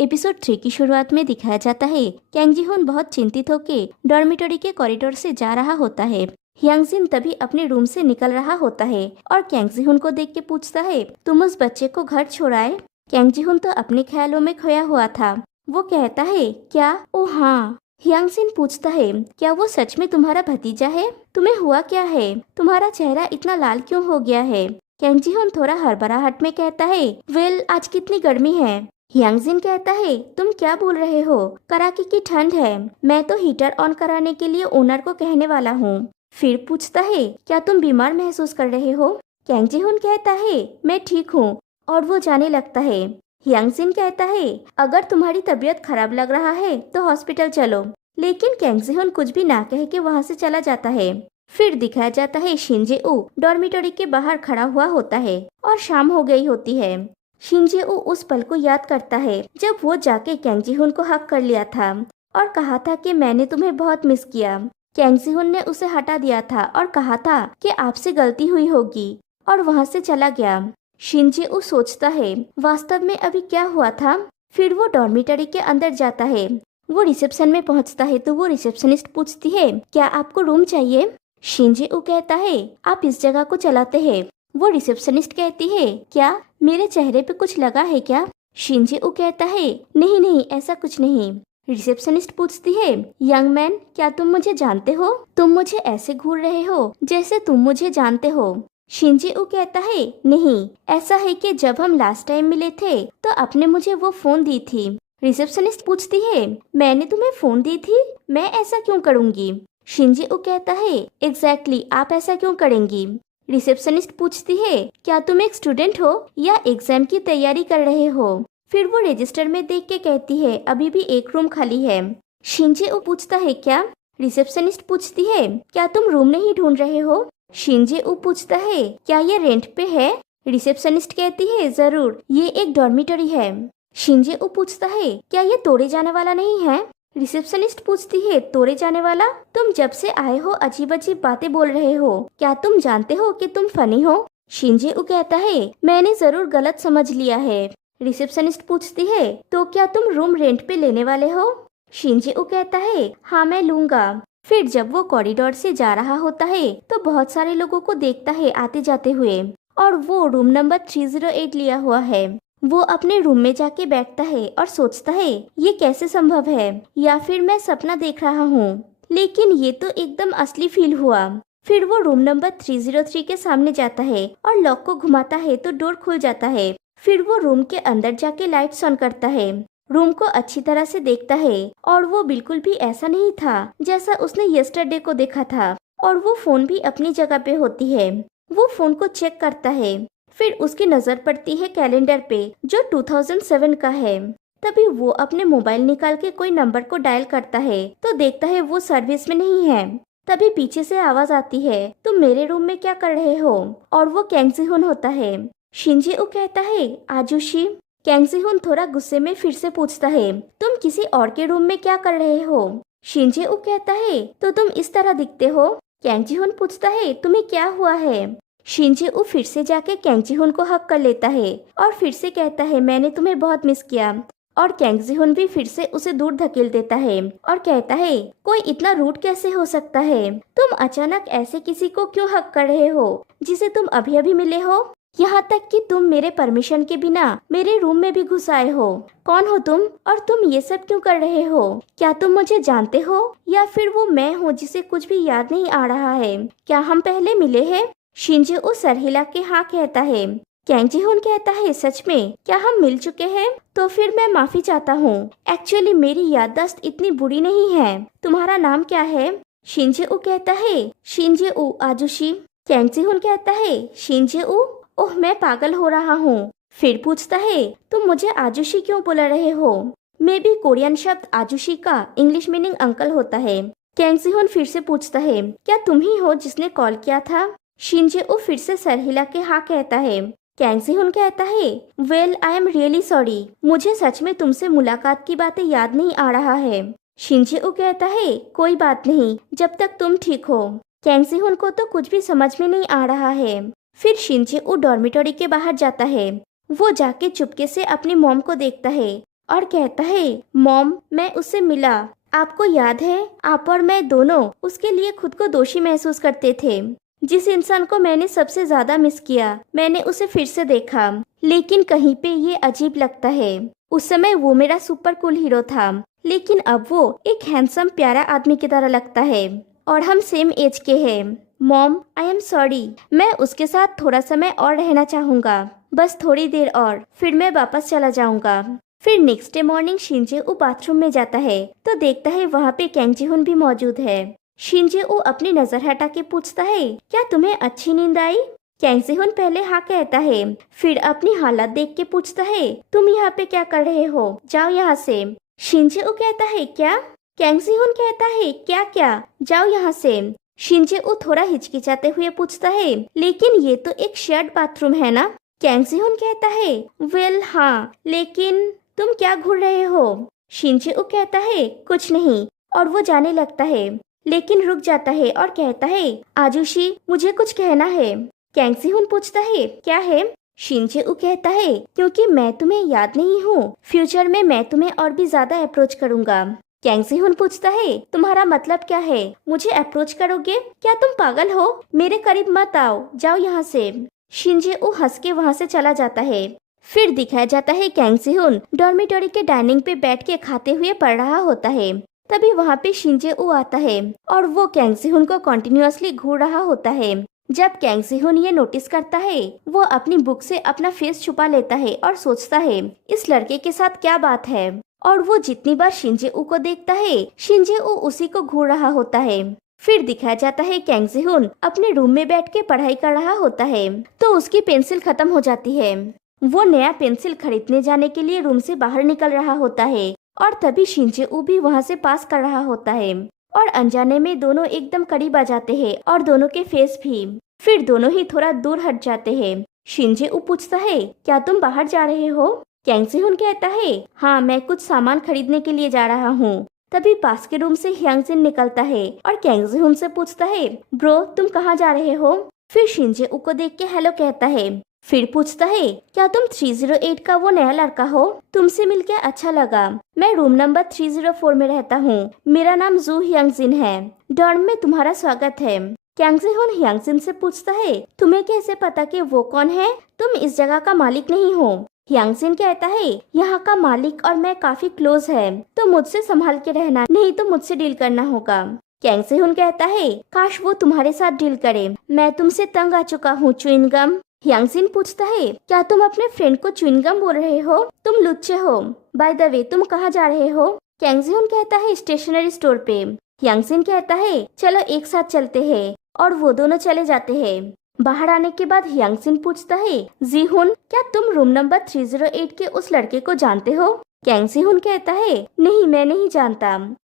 Episode 3 की शुरुआत में दिखाया जाता है कैंग जी हुन बहुत चिंतित होकर डॉर्मिटरी के कॉरिडोर से जा रहा होता है। ह्यांग जिन तभी अपने रूम से निकल रहा होता है और कैंग जी हुन को देख के पूछता है, तुम उस बच्चे को घर छोड़ाए? कैंग जी हुन तो अपने ख्यालों में खोया हुआ था। वो कहता है, क्या? ओ हाँ। ह्यांग जिन पूछता है, क्या वो सच में तुम्हारा भतीजा है? तुम्हें हुआ क्या है? तुम्हारा चेहरा इतना लाल क्यों हो गया है? कैंग जी हुन थोड़ा हड़बड़ाहट में कहता है, वेल आज कितनी गर्मी है। ह्यांग जिन कहता है, तुम क्या बोल रहे हो? कराकी की ठंड है। मैं तो हीटर ऑन कराने के लिए ओनर को कहने वाला हूँ। फिर पूछता है, क्या तुम बीमार महसूस कर रहे हो? कैंग जी हुन कहता है, मैं ठीक हूँ, और वो जाने लगता है। ह्यांग जिन कहता है, अगर तुम्हारी तबीयत खराब लग रहा है तो हॉस्पिटल चलो। लेकिन कैंग जी हुन कुछ भी ना कह के वहाँ से चला जाता है। फिर दिखाया जाता है शिंजे ऊ डॉर्मिटरी के बाहर खड़ा हुआ होता है और शाम हो गई होती है। शिंजे ऊ उस पल को याद करता है जब वो जाके कैंग जी हुन को हक कर लिया था और कहा था कि मैंने तुम्हें बहुत मिस किया। कैंग जी हुन ने उसे हटा दिया था और कहा था कि आपसे गलती हुई होगी और वहाँ से चला गया। शिंजे ऊ सोचता है, वास्तव में अभी क्या हुआ था। फिर वो डॉर्मिटरी के अंदर जाता है। वो रिसेप्शन में पहुँचता है तो वो रिसेप्शनिस्ट पूछती है, क्या आपको रूम चाहिए? शिंजे ऊ कहता है, आप इस जगह को चलाते हैं। वो रिसेप्शनिस्ट कहती है, क्या मेरे चेहरे पे कुछ लगा है क्या? शिंजे ऊ कहता है, नहीं नहीं ऐसा कुछ नहीं। रिसेप्शनिस्ट पूछती है, यंग मैन क्या तुम मुझे जानते हो? तुम मुझे ऐसे घूर रहे हो जैसे तुम मुझे जानते हो। शिंजे ऊ कहता है, नहीं, ऐसा है कि जब हम लास्ट टाइम मिले थे तो आपने मुझे वो फोन दी थी। रिसेप्शनिस्ट पूछती है, मैंने तुम्हें फोन दी थी? मैं ऐसा क्यों करूँगी? शिंजे ऊ कहता है, एग्जैक्टली आप ऐसा क्यों करेंगी? रिसेप्शनिस्ट पूछती है, क्या तुम एक स्टूडेंट हो या एग्जाम की तैयारी कर रहे हो? फिर वो रजिस्टर में देख के कहती है, अभी भी एक रूम खाली है। शिंजे ऊ पूछता है, क्या? रिसेप्शनिस्ट पूछती है, क्या तुम रूम नहीं ढूंढ रहे हो? शिंजे ऊ पूछता है, क्या ये रेंट पे है? रिसेप्शनिस्ट कहती है, जरूर, ये एक डॉर्मिटरी है। शिंजे ऊ पूछता है, क्या ये तोड़े जाने वाला नहीं है? रिसेप्शनिस्ट पूछती है, तोड़े जाने वाला? तुम जब से आए हो अजीब अजीब बातें बोल रहे हो। क्या तुम जानते हो कि तुम फनी हो? शिंजे ऊ कहता है, मैंने जरूर गलत समझ लिया है। रिसेप्शनिस्ट पूछती है, तो क्या तुम रूम रेंट पे लेने वाले हो? शिंजे ऊ कहता है, हाँ मैं लूंगा। फिर जब वो कॉरिडोर से जा रहा होता है तो बहुत सारे लोगों को देखता है आते जाते हुए, और वो रूम नंबर 308 लिया हुआ है। वो अपने रूम में जाके बैठता है और सोचता है, ये कैसे संभव है, या फिर मैं सपना देख रहा हूँ। लेकिन ये तो एकदम असली फील हुआ। फिर वो रूम नंबर 303 के सामने जाता है और लॉक को घुमाता है तो डोर खुल जाता है। फिर वो रूम के अंदर जाके लाइट्स ऑन करता है, रूम को अच्छी तरह से देखता है, और वो बिल्कुल भी ऐसा नहीं था जैसा उसने यस्टरडे को देखा था। और वो फोन भी अपनी जगह पे होती है। वो फोन को चेक करता है। फिर उसकी नजर पड़ती है कैलेंडर पे जो 2007 का है। तभी वो अपने मोबाइल निकाल के कोई नंबर को डायल करता है तो देखता है वो सर्विस में नहीं है। तभी पीछे से आवाज आती है, तुम मेरे रूम में क्या कर रहे हो? और वो कैंग जी हुन होता है। शिंजे ऊ कहता है, आजुशी। कैंग जी हुन थोड़ा गुस्से में फिर से पूछता है, तुम किसी और के रूम में क्या कर रहे हो? शिंजे ऊ कहता है, तो तुम इस तरह दिखते हो। कैंग जी हुन पूछता है, तुम्हें क्या हुआ है? शिंजे ऊ फिर से जाके कैंग जी हुन को हक कर लेता है और फिर से कहता है, मैंने तुम्हें बहुत मिस किया। और कैंग जी हुन भी फिर से उसे दूर धकेल देता है और कहता है, कोई इतना रूड कैसे हो सकता है? तुम अचानक ऐसे किसी को क्यों हक कर रहे हो जिसे तुम अभी अभी मिले हो? यहाँ तक कि तुम मेरे परमिशन के बिना मेरे रूम में भी घुस आए हो। कौन हो तुम और तुम ये सब क्यों कर रहे हो? क्या तुम मुझे जानते हो या फिर वो मैं हूँ जिसे कुछ भी याद नहीं आ रहा है? क्या हम पहले मिले हैं? शिंजे ऊ सर हिला के हाँ कहता है। कैंग जी हुन कहता है, सच में क्या हम मिल चुके हैं? तो फिर मैं माफी चाहता हूँ। एक्चुअली मेरी याददाश्त इतनी बुरी नहीं है। तुम्हारा नाम क्या है? शिंजे ऊ कहता है, शिंजे ऊ आजुशी। कैंग जी हुन कहता है, शिंजे ऊ? ओह मैं पागल हो रहा हूँ। फिर पूछता है, तुम मुझे आजुशी क्यों बुला रहे हो? मे भी कोरियन शब्द आजुशी का इंग्लिश मीनिंग अंकल होता है। कैंग जी हुन फिर से पूछता है, क्या तुम ही हो जिसने कॉल किया था? शिंजे ऊ फिर से सर हिला के हाँ कहता है। कैंग जी हुन कहता है, well I am really sorry, मुझे सच में तुमसे मुलाकात की बातें याद नहीं आ रहा है। शिंजे ऊ कहता है, कोई बात नहीं, जब तक तुम ठीक हो। कैंग जी हुन को तो कुछ भी समझ में नहीं आ रहा है। फिर शिंजे ऊ डॉर्मिटरी के बाहर जाता है। वो जाके चुपके से अपनी मॉम को देखता है और कहता है, मॉम मैं उससे मिला। आपको याद है आप और मैं दोनों उसके लिए खुद को दोषी महसूस करते थे। जिस इंसान को मैंने सबसे ज्यादा मिस किया, मैंने उसे फिर से देखा, लेकिन कहीं पे ये अजीब लगता है। उस समय वो मेरा सुपर कूल हीरो था, लेकिन अब वो एक हैंडसम प्यारा आदमी की तरह लगता है और हम सेम एज के हैं। मॉम आई एम सॉरी, मैं उसके साथ थोड़ा समय और रहना चाहूंगा, बस थोड़ी देर और, फिर मैं वापस चला जाऊंगा। फिर नेक्स्ट डे मॉर्निंग शिनजे-ऊ बाथरूम में जाता है तो देखता है वहाँ पे कैंग जी-हुन भी मौजूद है। शिनजे-ऊ अपनी नजर हटा के पूछता है, क्या तुम्हें अच्छी नींद आई? कैंग जी-हुन पहले हाँ कहता है, फिर अपनी हालत देख के पूछता है, तुम यहाँ पे क्या कर रहे हो, जाओ यहाँ से। शिनजे-ऊ कहता है, क्या? कैंग जी-हुन कहता है, क्या क्या, जाओ यहाँ से। शिनजे-ऊ थोड़ा हिचकिचाते हुए पूछता है, लेकिन ये तो एक शेयर्ड बाथरूम है ना? कैंग जी-हुन कहता है, वेल हाँ, लेकिन तुम क्या घूर रहे हो? शिनजे-ऊ कहता है, कुछ नहीं, और वो जाने लगता है, लेकिन रुक जाता है और कहता है, आजुशी मुझे कुछ कहना है। कैंग जी-हुन पूछता है, क्या है? शिनजे-ऊ कहता है, क्योंकि मैं तुम्हें याद नहीं हूँ, फ्यूचर में मैं तुम्हें और भी ज्यादा अप्रोच करूंगा। कैंग जी-हुन पूछता है, तुम्हारा मतलब क्या है, मुझे अप्रोच करोगे? क्या तुम पागल हो? मेरे करीब मत आओ, जाओ यहाँ से। शिनजे-ऊ हंस के वहाँ से चला जाता है। फिर दिखाया जाता है कैंग जी-हुन डॉर्मिटरी के डाइनिंग पे बैठ के खाते हुए पढ़ रहा होता है। तभी वहाँ पे शिनजे-ऊ आता है और वो कैंग जी-हुन को कंटिन्यूअसली घूर रहा होता है। जब कैंग जी-हुन ये नोटिस करता है, वो अपनी बुक से अपना फेस छुपा लेता है और सोचता है इस लड़के के साथ क्या बात है। और वो जितनी बार शिनजे-ऊ को देखता है, शिनजे-ऊ उसी को घूर रहा होता है। फिर दिखाया जाता है कैंग जी-हुन अपने रूम में बैठ के पढ़ाई कर रहा होता है तो उसकी पेंसिल खत्म हो जाती है। वो नया पेंसिल खरीदने जाने के लिए रूम से बाहर निकल रहा होता है और तभी शिनजे-ऊ भी वहाँ से पास कर रहा होता है और अनजाने में दोनों एकदम करीब आ जाते हैं और दोनों के फेस भी। फिर दोनों ही थोड़ा दूर हट जाते हैं। शिनजे-ऊ पूछता है, क्या तुम बाहर जा रहे हो? कैंग जी-हुन कहता है, हाँ मैं कुछ सामान खरीदने के लिए जा रहा हूँ। तभी पास के रूम से ह्यांग-जिन निकलता है और कैंग जी-हुन से पूछता है, ब्रो तुम कहाँ जा रहे हो? फिर शिनजे-ऊ को देख के हेलो कहता है। फिर पूछता है, क्या तुम 308 का वो नया लड़का हो? तुमसे मिलकर अच्छा लगा। मैं रूम नंबर 304 में रहता हूँ। मेरा नाम जू ह्यांग-जिन है। डॉर्म में तुम्हारा स्वागत है। कैंग जी-हुन ह्यांग-जिन से पूछता है, तुम्हें कैसे पता कि वो कौन है? तुम इस जगह का मालिक नहीं हो। ह्यांग-जिन कहता है, यहाँ का मालिक और मैं काफी क्लोज है, तो मुझसे संभाल के रहना, नहीं तो मुझसे डील करना होगा। कैंग जी-हुन कहता है, काश वो तुम्हारे साथ डील करे, मैं तुमसे तंग आ चुका हूँ च्युइंगम। ह्यांग-जिन पूछता है, क्या तुम अपने फ्रेंड को च्युइंगम बोल रहे हो? तुम लुच्चे हो। बाय द वे तुम कहाँ जा रहे हो? कैंग जी-हुन कहता है, स्टेशनरी स्टोर पे। ह्यांग-जिन कहता है, चलो एक साथ चलते हैं, और वो दोनों चले जाते हैं। बाहर आने के बाद ह्यांग-जिन पूछता है, जी-हुन क्या तुम रूम नंबर 308 के उस लड़के को जानते हो? कैंग जी-हुन कहता है, नहीं मैं नहीं जानता।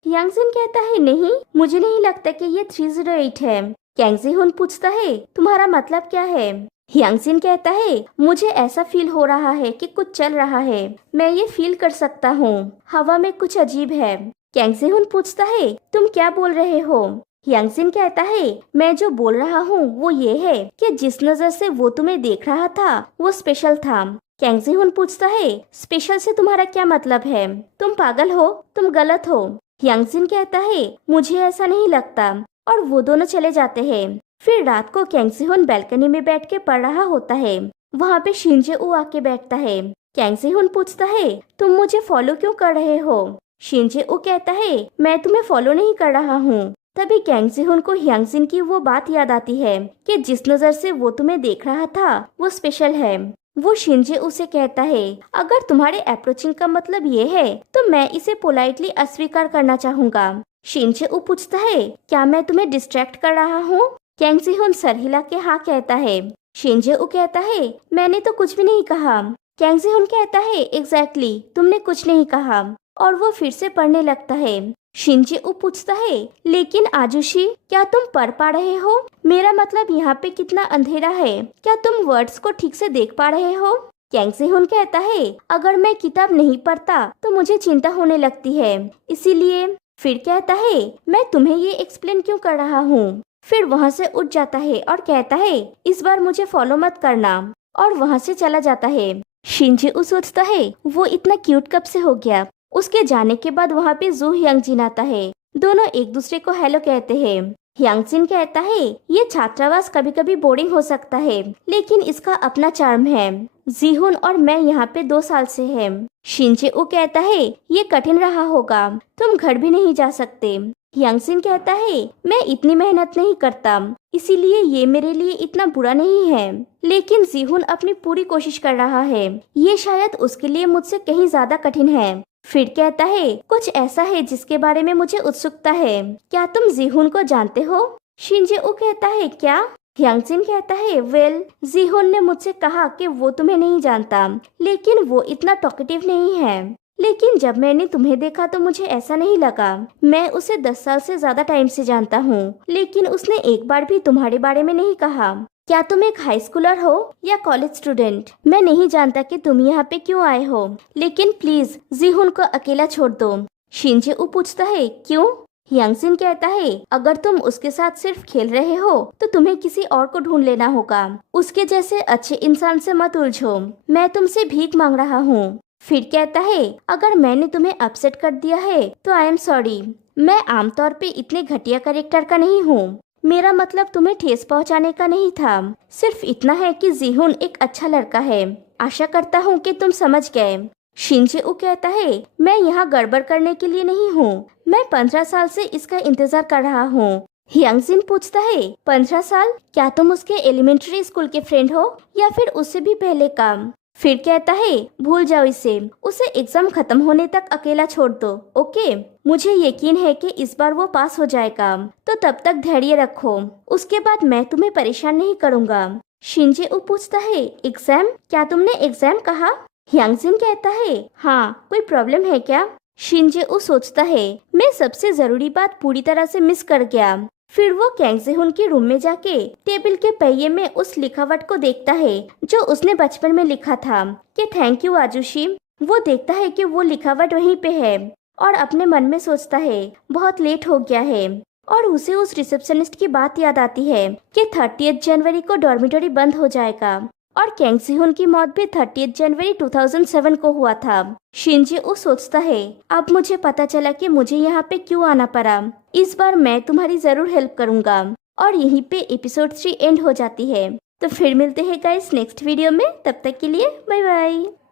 ह्यांग-जिन कहता है, नहीं मुझे नहीं लगता कि ये 308 है। कैंग जी-हुन पूछता है, तुम्हारा मतलब क्या है? ह्यांग-जिन कहता है, मुझे ऐसा फील हो रहा है कि कुछ चल रहा है, मैं ये फील कर सकता हूँ, हवा में कुछ अजीब है। कैंग जी-हुन पूछता है, तुम क्या बोल रहे हो? ह्यांग-जिन कहता है, मैं जो बोल रहा हूँ वो ये है कि जिस नजर से वो तुम्हें देख रहा था वो स्पेशल था। कैंग जी-हुन पूछता है, स्पेशल से तुम्हारा क्या मतलब है? तुम पागल हो, तुम गलत हो। ह्यांग-जिन कहता है, मुझे ऐसा नहीं लगता, और वो दोनों चले जाते हैं। फिर रात को कैंग जी-हुन बैल्कनी में बैठ के पढ़ रहा होता है। वहाँ पे शिनजे-ऊ आके बैठता है। कैंग जी-हुन पूछता है, तुम मुझे फॉलो क्यों कर रहे हो? शिनजे-ऊ कहता है, मैं तुम्हें फॉलो नहीं कर रहा हूँ। तभी कैंग जी-हुन को ह्यांग-जिन की वो बात याद आती है कि जिस नजर से वो तुम्हें देख रहा था वो स्पेशल है। वो शिनजे-ऊ से कहता है, अगर तुम्हारे अप्रोचिंग का मतलब ये है तो मैं इसे पोलाइटली अस्वीकार करना चाहूंगा। शिनजे-ऊ पूछता है, क्या मैं तुम्हें डिस्ट्रैक्ट कर रहा हूँ? कैंग जी-हुन सर हिला के हाँ कहता है। शिनजे-ऊ कहता है, मैंने तो कुछ भी नहीं कहा। कैंग जी-हुन कहता है, एग्जैक्टली तुमने कुछ नहीं कहा, और वो फिर से पढ़ने लगता है। शिनजे-ऊ पूछता है, लेकिन आजुशी क्या तुम पढ़ पा रहे हो? मेरा मतलब यहाँ पे कितना अंधेरा है, क्या तुम वर्ड्स को ठीक से देख पा रहे हो? कैंग जी-हुन कहता है, अगर मैं किताब नहीं पढ़ता तो मुझे चिंता होने लगती है, इसीलिए। फिर कहता है, मैं तुम्हें ये एक्सप्लेन क्यों कर रहा हूँ। फिर वहाँ से उठ जाता है और कहता है, इस बार मुझे फॉलो मत करना, और वहाँ से चला जाता है। शिनजेऊ सोचता है वो इतना क्यूट कब से हो गया। उसके जाने के बाद वहाँ पे जू ह्यांगजिन आता है। दोनों एक दूसरे को हेलो कहते हैं। ह्यांगजिन कहता है ये छात्रावास कभी कभी बोरिंग हो सकता है, लेकिन इसका अपना चार्म है। जीहुन और मैं यहाँ पे 2 साल से हैं। शिनजेऊ कहता है ये कठिन रहा होगा, तुम घर भी नहीं जा सकते। ह्यांगजिन कहता है मैं इतनी मेहनत नहीं करता, इसीलिए ये मेरे लिए इतना बुरा नहीं है। लेकिन जीहुन अपनी पूरी कोशिश कर रहा है, ये शायद उसके लिए मुझसे कहीं ज्यादा कठिन है। फिर कहता है कुछ ऐसा है जिसके बारे में मुझे उत्सुकता है, क्या तुम जीहुन को जानते हो? शिनजेऊ कहता है क्या? ह्यांगजिन कहता है वेल, जीहुन ने मुझसे कहा कि वो तुम्हें नहीं जानता, लेकिन वो इतना टॉकेटिव नहीं है। लेकिन जब मैंने तुम्हें देखा तो मुझे ऐसा नहीं लगा। मैं उसे 10 साल से ज्यादा टाइम से जानता हूँ, लेकिन उसने एक बार भी तुम्हारे बारे में नहीं कहा। क्या तुम एक हाई स्कूलर हो या कॉलेज स्टूडेंट? मैं नहीं जानता कि तुम यहाँ पे क्यों आए हो, लेकिन प्लीज जीहुन को अकेला छोड़ दो। शिनजेऊ पूछता है क्यों? ह्यांगजिन कहता है अगर तुम उसके साथ सिर्फ खेल रहे हो तो तुम्हें किसी और को ढूंढ लेना होगा। उसके जैसे अच्छे इंसान से मत उलझो, मैं तुमसे भीख मांग रहा हूँ। फिर कहता है अगर मैंने तुम्हें अपसेट कर दिया है तो आई एम सॉरी। मैं आमतौर पे इतने घटिया कैरेक्टर का नहीं हूँ। मेरा मतलब तुम्हें ठेस पहुँचाने का नहीं था। सिर्फ इतना है कि जीहुन एक अच्छा लड़का है। आशा करता हूँ कि तुम समझ गए। शिनजेऊ कहता है मैं यहाँ गड़बड़ करने के लिए नहीं हूँ, मैं 15 साल से इसका इंतजार कर रहा हूँ। ह्यांगजिन पूछता है 15 साल? क्या तुम उसके एलिमेंट्री स्कूल के फ्रेंड हो या फिर उससे भी पहले का? फिर कहता है भूल जाओ इसे, उसे एग्जाम खत्म होने तक अकेला छोड़ दो, ओके? मुझे यकीन है कि इस बार वो पास हो जाएगा, तो तब तक धैर्य रखो, उसके बाद मैं तुम्हें परेशान नहीं करूँगा। शिनजेऊ पूछता है एग्जाम? क्या तुमने एग्जाम कहा? ह्यांगजिन कहता है हाँ, कोई प्रॉब्लम है क्या? शिनजेऊ सोचता है मैं सबसे जरूरी बात पूरी तरह से मिस कर गया। फिर वो कैंगजेहुन के रूम में जाके टेबल के पहिए में उस लिखावट को देखता है जो उसने बचपन में लिखा था कि थैंक यू आजुशी। वो देखता है कि वो लिखावट वहीं पे है और अपने मन में सोचता है बहुत लेट हो गया है। और उसे उस रिसेप्शनिस्ट की बात याद आती है कि 30 जनवरी को डॉर्मिटरी बंद हो जाएगा और कैंगजेहुन की मौत भी 30 जनवरी 2007 को हुआ था। शिनजेऊ सोचता है अब मुझे पता चला कि मुझे यहाँ पे क्यों आना पड़ा। इस बार मैं तुम्हारी जरूर हेल्प करूँगा। और यहीं पे एपिसोड 3 एंड हो जाती है। तो फिर मिलते हैं गाइस नेक्स्ट वीडियो में, तब तक के लिए बाय बाय।